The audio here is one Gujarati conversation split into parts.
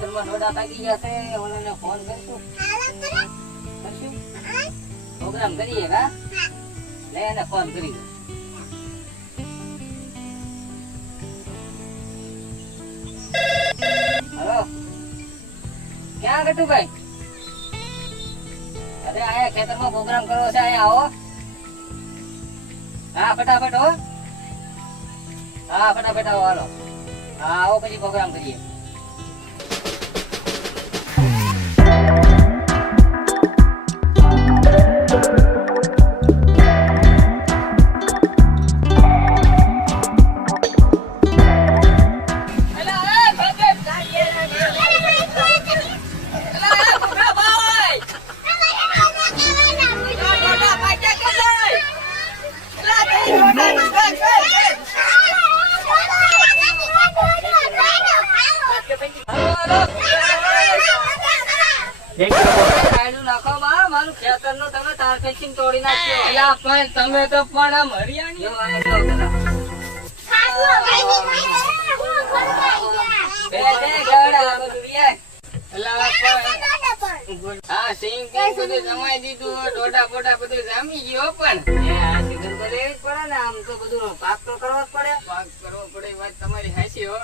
ખેતરમાં ડોડા પાકી ગયા છે ઓલાને ફોન કરશું. પ્રોગ્રામ કરીએ, હા? લે, એને ફોન કરી હલો? ક્યાં ગટુભાઈ અરે આયા ખેતરમાં પ્રોગ્રામ કરવો છે આયા આવો. હા, ફટાફટ હો. હા, ફટાફટ આવો, હાલો. હા, આવો, પછી પ્રોગ્રામ કરીએ. જમાઈ દીધું બધું જામી ગયો પણ આમ તો બધું પાક તો કરવો જ પડે પાક કરવો પડે વાત તમારી હાસી હો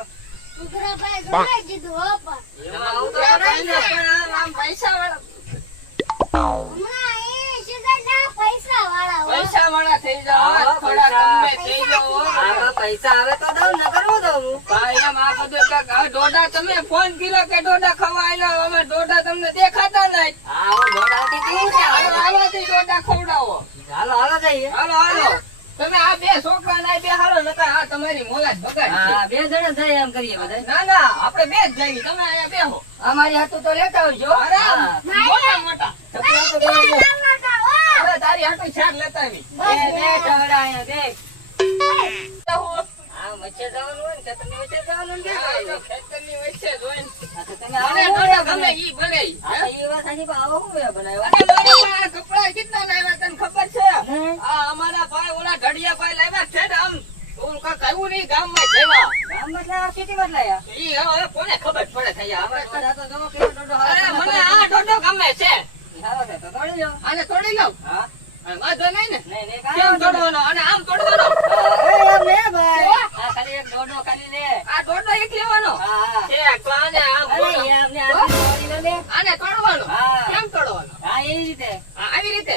પૈસા. આવે તો દઉં ને કરવું દઉં? એમ આ બધું ડોડા તમે ફોન કર્યો કે ડોડા ખવાય અમે ડોડા તમને દેખાતા નહીં હાલો હાલો જઈએ. હાલો હાલો. તમે આ બે છોકરા ના બે હાલો નતા આ તમારી મોલાજ બગાડ હા બે જણા જાય એમ કરીએ બધા ના ના આપણે બે જ જઈએ. તમે અહીંયા બેહો અમારી હાથું તો લેતા આવજો. અરે મોટા મોટા. હવે તારી હાટુ છાડ લેતા આવી. બે બે ઢગલા અહીંયા બે. આ વચ્ચે જવાનું હોય ને વચ્ચે જવાનું વચ્ચે જોઈને તમે ગમે ઈ ભલે ઈ. વાત સાચી, પણ આવો હું બનાવ્યો? અને મારા આ કપડાં કેટલા લાવ્યા તને ખબર છે હે? આ અમારા ભાઈ ઓલા ઢડિયા ભાઈ લાવ્યા છે ને આમ ઓલું કાંઈક આવ્યું નહીં ગામમાં જેવા ગામમાં એટલે આ સિટીમાં જ લાયા. ઈ હવે કોને ખબર પડે થયા હવે હવે બધા તો જુઓ કેવો દોડો હાલો અરે તમને મને આમ તોડવાનો રીતે. આવી રીતે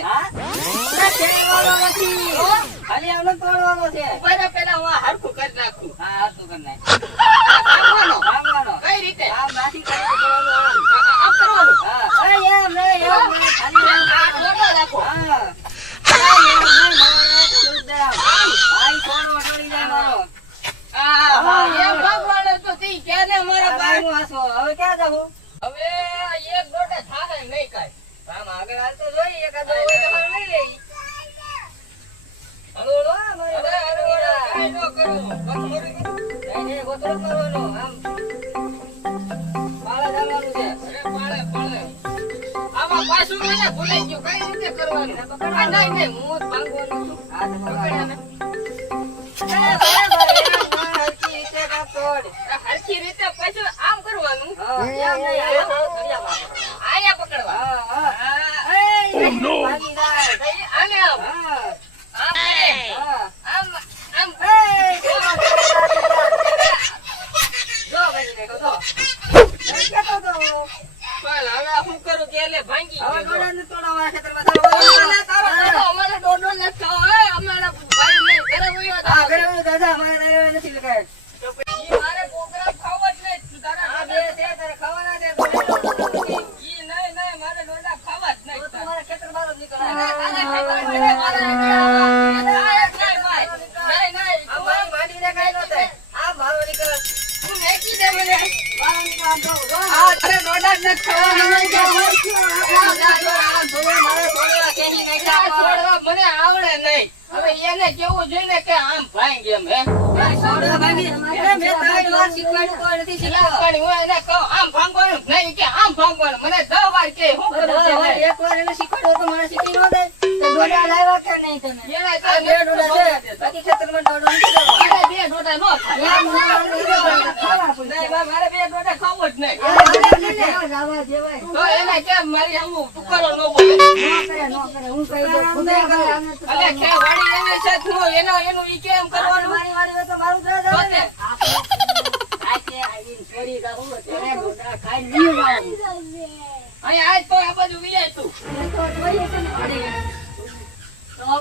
છે. પેલા હું હરખું કરી નાખું હા, હાથું કરી નાખ. આ હાસો. હવે ક્યાં જવું? હવે એક દોડે થાય નહીં કાંઈ. આમ આગળ હાલતો જોઈએ એકાદો હોય તો મારે લઈ હલો હલો આ મારી વાત હવે કરી. બસ મોડું કરું. નહીં, ગોતરો કરવાનો. આમ. પાળા જવાનું છે. અરે પાળે, પાળે. આમાં પાછું મને ભૂલાઈ ગયું. કઈ રીતે કરવાનું? આ નહીં, નહીં, હું ભાંગવાનો છું. હા, તો પણ હવે હું કરું કે એટલે ભાંગી મને આવડે નહીં. હવે એને કેવું જોઈએ ને કે આમ ભાંગ એમ, હે. મને દસ વાર કે હું કરું એક વાર એને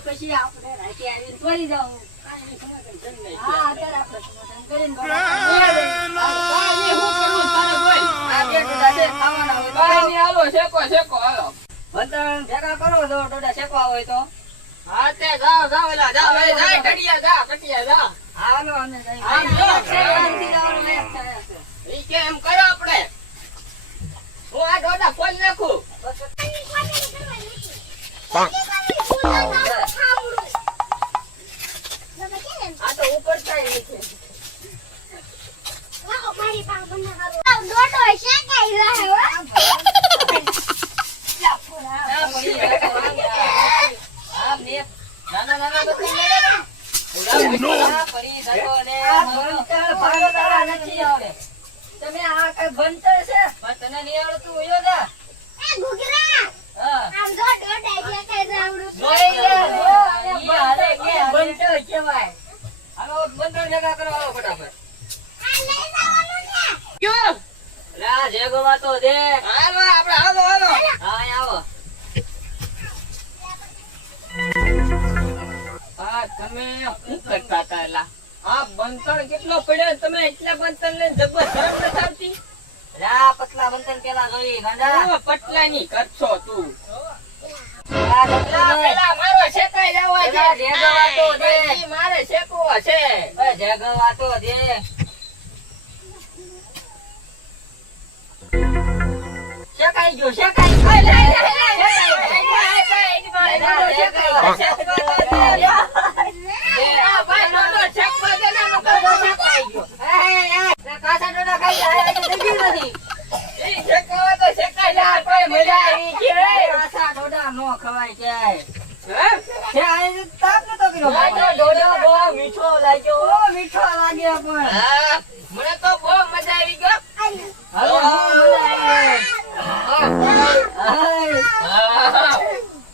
પછી આપણે રાતે આવીને છોડી દઉં. હા, અત્યારે આપણે સમાધાન કરીને કાંઈ નહીં, હાલો શેકો શેકો હાલો. ભેગા કરો જો ડોડા શેકવા હોય તો. હા તે જાઓ જાઓ એલા જાઓ. એ જાય કટિયા જા કટિયા જા. હાલો જવાનું છે. ઈ કેમ કરો આપણે. હું આ ડોડા ફોન નાખું તો ઉપર થાય છે આ પડી જાય તો વાગે. આમ ને નાના નાના બચ્ચા ને આ પડી જતો ને આ ભણતર નથી આવડે. તમે આ કઈ ભણતર છે? પણ તને નહીં આવડતું હોય જા. હા. જોઈ લે, અને ભણતર કે ભણતર કહેવાય. હાલો બંધન ભેગા કરો હાલો ફટાફટ. કયો? લા જેગવા તો દે. હાલો આપણે હાલો હાલો. હા આવો. આ તમે શું કરતા હતા આ બંતણ કેટલો પડ્યો તમે એટલા બંતણ લઈને જબર શરમ નથી આવતી લા પતલા બંધન પેલા જોઈ ગાંડા કરશો તું. મારો શેકાઈ જવા દે. પેલા દે. મારે શેકવો છે. એ દે. શેકાઈ ગયો, શેકાઈ શેકવા દે. આ ભાઈ ડોડો શેકવા દે ને આનો શેકાઈ ગયો. ના ખાઈ જાય, તો થઈ નથી. ઈ શેકવા તો શેકાઈ જાય, પણ મજા આવી ગઈ. ડોડા નો ખવાય ક્યાંય. હે? છે, આ તાપ નતો કર્યો. આ ડોડો બહુ મીઠો લાગ્યો હો. મીઠો લાગ્યો પણ. હા, મને તો બહુ મજા આવી ગયો હવે મજા આવી. હાય. હા,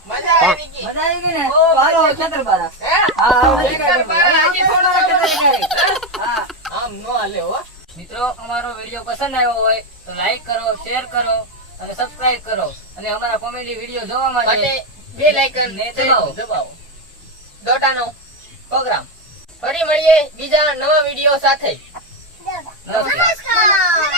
મજા આવી ગઈ મજા આવી ગઈ ને? તો હાલો ખેતર બારા. હે? હા, હવે ખેતર બારા હજી થોડો ખેતર ખેતર બારા. હા. આમ નો હાલે હો મિત્રો અમારો વીડિયો પસંદ આવ્યો હોય તો લાઈક કરો શેર કરો અને સબસ્ક્રાઇબ કરો. અને અમારા કોમેડી વીડિયો જોવા માટે બે લાઇકન ને દબાવો. દબાવો. દોટાનો પ્રોગ્રામ ફરી મળીએ બીજા નવા વીડિયો સાથે. નમસ્કાર.